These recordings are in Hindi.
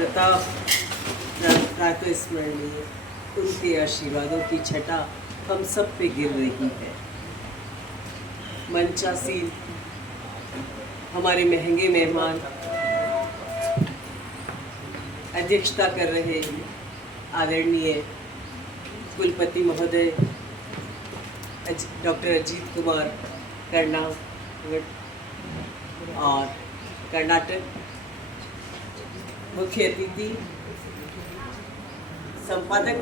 प्रातः स्मरणीय उनके आशीर्वादों की छटा हम सब पे गिर रही है। मंचासीन हमारे महंगे मेहमान अध्यक्षता कर रहे आदरणीय कुलपति महोदय डॉक्टर अजीत कुमार कर्नावट और कर्नाटक, मुख्य अतिथि संपादक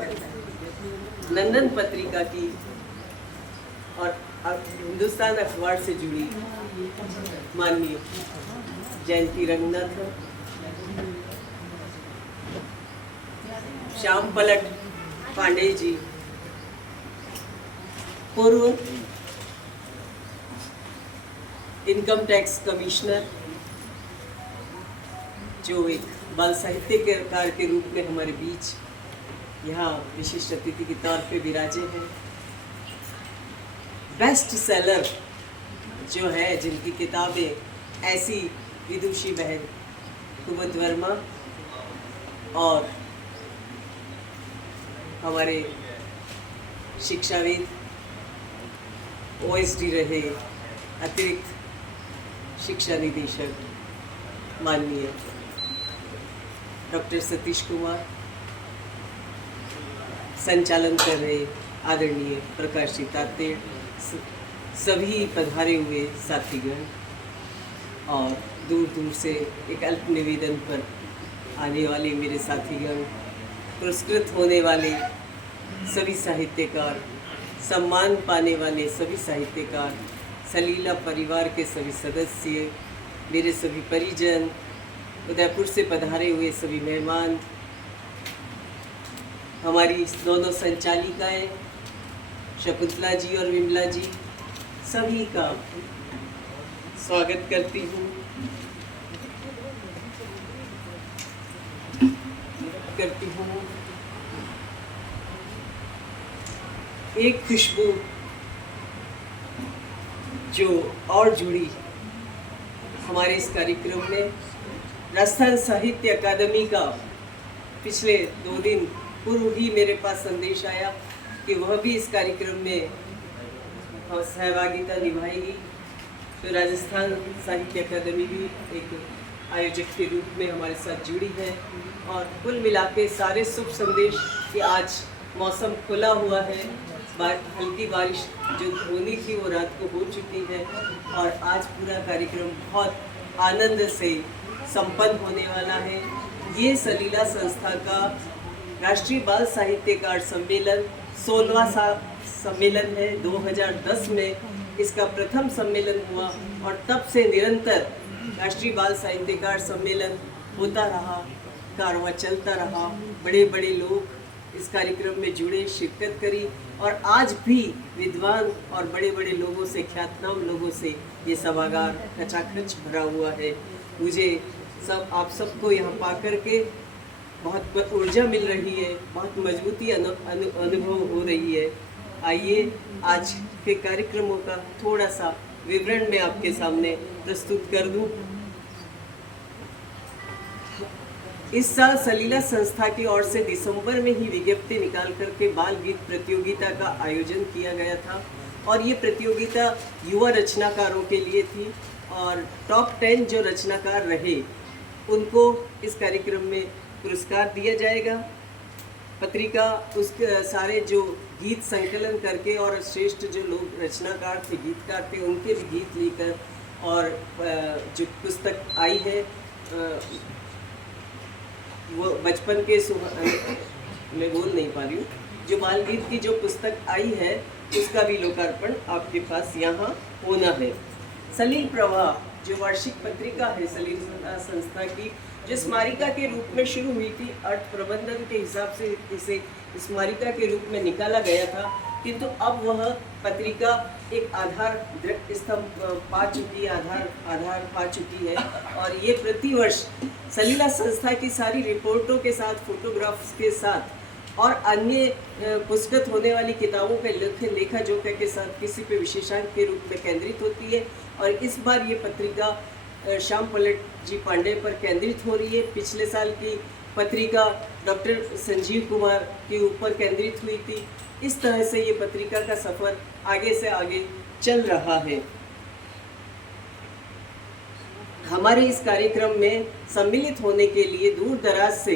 नंदन पत्रिका की और हिंदुस्तान अखबार से जुड़ी माननीय जयंती रंगनाथ, श्याम पलट पांडे जी, पूर्व इनकम टैक्स कमिश्नर जो एक बाल साहित्यकार के रूप में हमारे बीच यहाँ विशिष्ट अतिथि के तौर पे विराजे हैं। बेस्ट सेलर जो है, जिनकी किताबें ऐसी विदुषी बहन कुमुद वर्मा और हमारे शिक्षाविद OSD रहे अतिरिक्त शिक्षा निदेशक माननीय डॉक्टर सतीश कुमार, संचालन कर रहे आदरणीय प्रकाश जी तातेड़, सभी पधारे हुए साथीगण और दूर दूर से एक अल्प निवेदन पर आने वाले मेरे साथीगण, पुरस्कृत होने वाले सभी साहित्यकार, सम्मान पाने वाले सभी साहित्यकार, सलीला परिवार के सभी सदस्य, मेरे सभी परिजन, उदयपुर से पधारे हुए सभी मेहमान, हमारी दोनों संचालिकाएं शकुंतला जी और विमला जी, सभी का स्वागत करती हूँ। एक खुशबू जो और जुड़ी हमारे इस कार्यक्रम में, राजस्थान साहित्य अकादमी का पिछले 2 दिन पूर्व ही मेरे पास संदेश आया कि वह भी इस कार्यक्रम में सहभागिता निभाएगी। तो राजस्थान साहित्य अकादमी भी एक आयोजक के रूप में हमारे साथ जुड़ी है और कुल मिला के सारे शुभ संदेश कि आज मौसम खुला हुआ है, हल्की बारिश जो होनी थी वो रात को हो चुकी है और आज पूरा कार्यक्रम बहुत आनंद से संपन्न होने वाला है। ये सलीला संस्था का राष्ट्रीय बाल साहित्यकार सम्मेलन 16वां सम्मेलन है। 2010 में इसका प्रथम सम्मेलन हुआ और तब से निरंतर राष्ट्रीय बाल साहित्यकार सम्मेलन होता रहा, कारवां चलता रहा, बड़े बड़े लोग इस कार्यक्रम में जुड़े, शिरकत करी और आज भी विद्वान और बड़े बड़े लोगों से, ख्यातनाम लोगों से ये सभागार खचाखच भरा हुआ है। मुझे आप सबको यहाँ पा कर के बहुत ऊर्जा मिल रही है, बहुत मजबूती अनुभव हो रही है। आइए आज के कार्यक्रमों का थोड़ा सा विवरण मैं आपके सामने प्रस्तुत कर दूं। इस साल सलीला संस्था की ओर से दिसंबर में ही विज्ञप्ति निकाल करके बाल गीत प्रतियोगिता का आयोजन किया गया था और ये प्रतियोगिता युवा रचनाकारों के लिए थी और टॉप 10 जो रचनाकार रहे उनको इस कार्यक्रम में पुरस्कार दिया जाएगा। पत्रिका उसके सारे जो गीत संकलन करके और श्रेष्ठ जो लोग रचनाकार थे, गीतकार थे, उनके भी गीत लेकर और जो पुस्तक आई है वो बचपन के मैं बोल नहीं पा रही हूँ, जो बाल गीत की जो पुस्तक आई है उसका भी लोकार्पण आपके पास यहाँ होना है। सलील प्रवाह जो वार्षिक पत्रिका है सलीला संस्था की, जो स्मारिका के रूप में शुरू हुई थी, अर्थ प्रबंधन के हिसाब से इसे स्मारिका के रूप में निकाला गया था, किंतु अब वह पत्रिका एक आधार स्तंभ पा चुकी है, आधार पा चुकी है और ये प्रतिवर्ष सलीला संस्था की सारी रिपोर्टों के साथ, फोटोग्राफ्स के साथ और अन्य पुस्तक होने वाली किताबों के लेखा जोखा के साथ किसी पे विशेषांक के रूप में केंद्रित होती है। और इस बार ये पत्रिका श्याम पलट जी पांडे पर केंद्रित हो रही है। पिछले साल की पत्रिका डॉक्टर संजीव कुमार के ऊपर केंद्रित हुई थी। इस तरह से ये पत्रिका का सफ़र आगे से आगे चल रहा है। हमारे इस कार्यक्रम में सम्मिलित होने के लिए दूर दराज से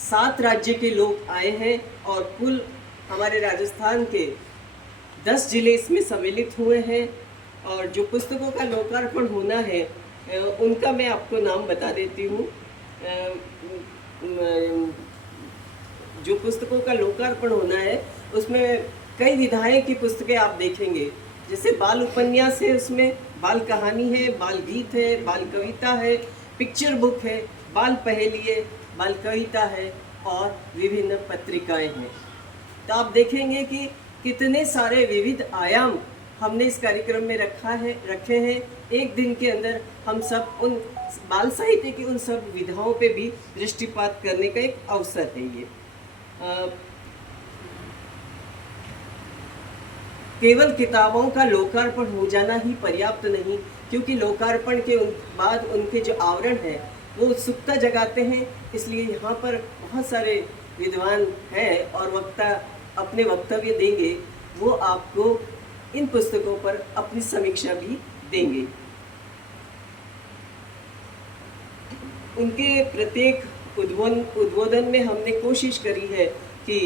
7 राज्य के लोग आए हैं और कुल हमारे राजस्थान के 10 जिले इसमें सम्मिलित हुए हैं। और जो पुस्तकों का लोकार्पण होना है उनका मैं आपको नाम बता देती हूँ। जो पुस्तकों का लोकार्पण होना है उसमें कई विधाएं की पुस्तकें आप देखेंगे। जैसे बाल उपन्यास है, उसमें बाल कहानी है, बाल गीत है, बाल कविता है, पिक्चर बुक है, बाल पहेली है, बाल कविता है और विभिन्न पत्रिकाएं हैं। तो आप देखेंगे कि कितने सारे विविध आयाम हमने इस कार्यक्रम में रखे हैं। एक दिन के अंदर हम सब उन बाल साहित्य की उन सब विधाओं पे भी दृष्टिपात करने का एक अवसर है। ये केवल किताबों का लोकार्पण हो जाना ही पर्याप्त नहीं, क्योंकि लोकार्पण के बाद उनके जो आवरण है वो उत्सुकता जगाते हैं। इसलिए यहाँ पर बहुत सारे विद्वान हैं और वक्ता अपने वक्तव्य देंगे, वो आपको इन पुस्तकों पर अपनी समीक्षा भी देंगे। उनके प्रत्येक उद्बोधन में हमने कोशिश करी है कि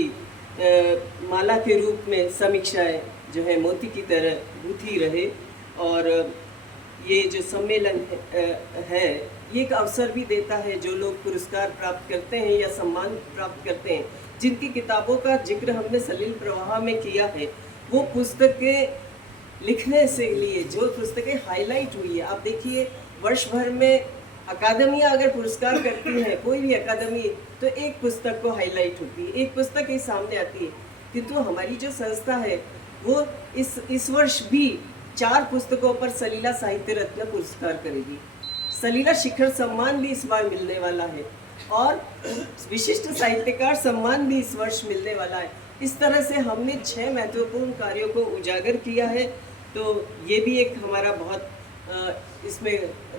माला के रूप में समीक्षाएं जो है मोती की तरह गूंथी रहे। और ये जो सम्मेलन है ये एक अवसर भी देता है जो लोग पुरस्कार प्राप्त करते हैं या सम्मान प्राप्त करते हैं, जिनकी किताबों का जिक्र हमने सलील प्रवाह में किया है, वो पुस्तकें लिखने से लिए जो पुस्तकें हाईलाइट हुई है। आप देखिए वर्ष भर में अकादमियाँ अगर पुरस्कार करती हैं, कोई भी अकादमी, तो एक पुस्तक को हाईलाइट होती है, एक पुस्तक ही सामने आती है। किंतु हमारी जो संस्था है वो इस वर्ष भी 4 पुस्तकों पर सलीला साहित्य रत्न पुरस्कार करेगी। सलीला शिखर सम्मान भी इस बार मिलने वाला है और विशिष्ट साहित्यकार सम्मान भी इस वर्ष मिलने वाला है। इस तरह से हमने 6 महत्वपूर्ण कार्यों को उजागर किया है। तो ये भी एक हमारा बहुत इसमें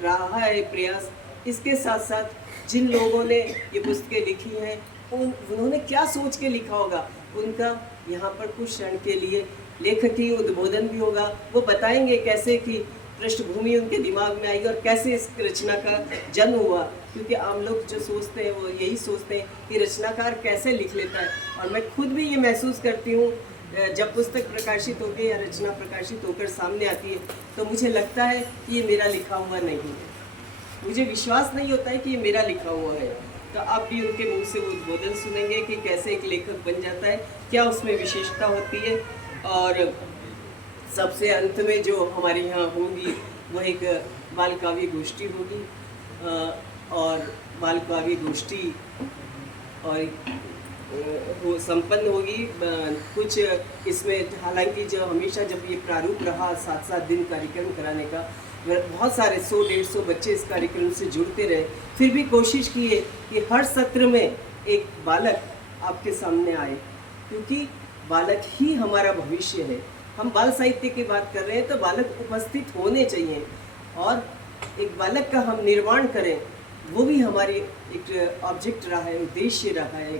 रहा है प्रयास। इसके साथ साथ जिन लोगों ने ये पुस्तकें लिखी हैं उन्होंने क्या सोच के लिखा होगा, उनका यहाँ पर कुछ क्षण के लिए लेखकीय उद्बोधन भी होगा। वो बताएंगे कैसे कि पृष्ठभूमि उनके दिमाग में आई और कैसे इस रचना का जन्म हुआ। क्योंकि आम लोग जो सोचते हैं वो यही सोचते हैं कि रचनाकार कैसे लिख लेता है, और मैं खुद भी ये महसूस करती हूँ जब पुस्तक प्रकाशित होकर या रचना प्रकाशित होकर सामने आती है तो मुझे लगता है कि ये मेरा लिखा हुआ नहीं है, मुझे विश्वास नहीं होता है कि ये मेरा लिखा हुआ है। तो आप भी उनके मुंह से वो उद्बोधन सुनेंगे कि कैसे एक लेखक बन जाता है, क्या उसमें विशेषता होती है। और सबसे अंत में जो हमारे यहाँ होगी वो एक बाल काव्य गोष्ठी होगी और बाल काव्य गोष्ठी और वो संपन्न होगी। कुछ इसमें हालांकि जो हमेशा जब ये प्रारूप रहा 7-7 दिन कार्यक्रम कराने का, बहुत सारे 100-150 बच्चे इस कार्यक्रम से जुड़ते रहे, फिर भी कोशिश की है कि हर सत्र में एक बालक आपके सामने आए, क्योंकि बालक ही हमारा भविष्य है। हम बाल साहित्य की बात कर रहे हैं तो बालक उपस्थित होने चाहिए और एक बालक का हम निर्माण करें, वो भी हमारी एक ऑब्जेक्ट रहा है, उद्देश्य रहा है।